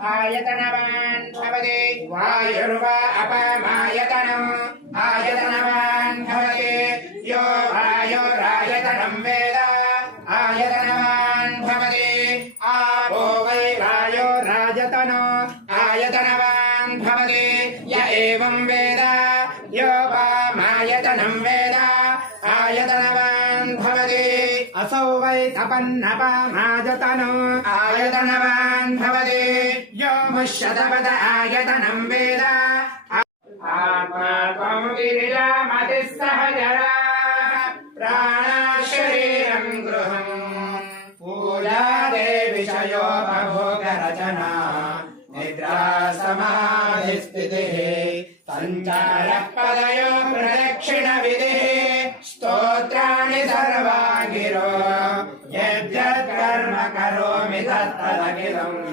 आयतनवान् भवति वायुर्वा अपमायतनम् आयतनवान् भवति यो वायुरायतनं वेद आयतनवान् भवति आपो वै वायुरायतनो आयतनवान् भवति य एवं वेद यो वामायतनं वेद आयतनवान् भवति असौ वै तपन्नपामायतनो आयतनवान् भवति यो मुष्यतपद आयतनं वेद आत्मात्मं गिरिजामतिः सहजरा प्राणशरीरं गृहम् पूजादे विषयोपभोगरचना निद्रा समाधिस्थितिः सञ्चारः पदयो प्रदक्षिणविधिः स्तोत्राणि सर्वा गिरो यद्यत्कर्म करोमि तत्तदखिलम्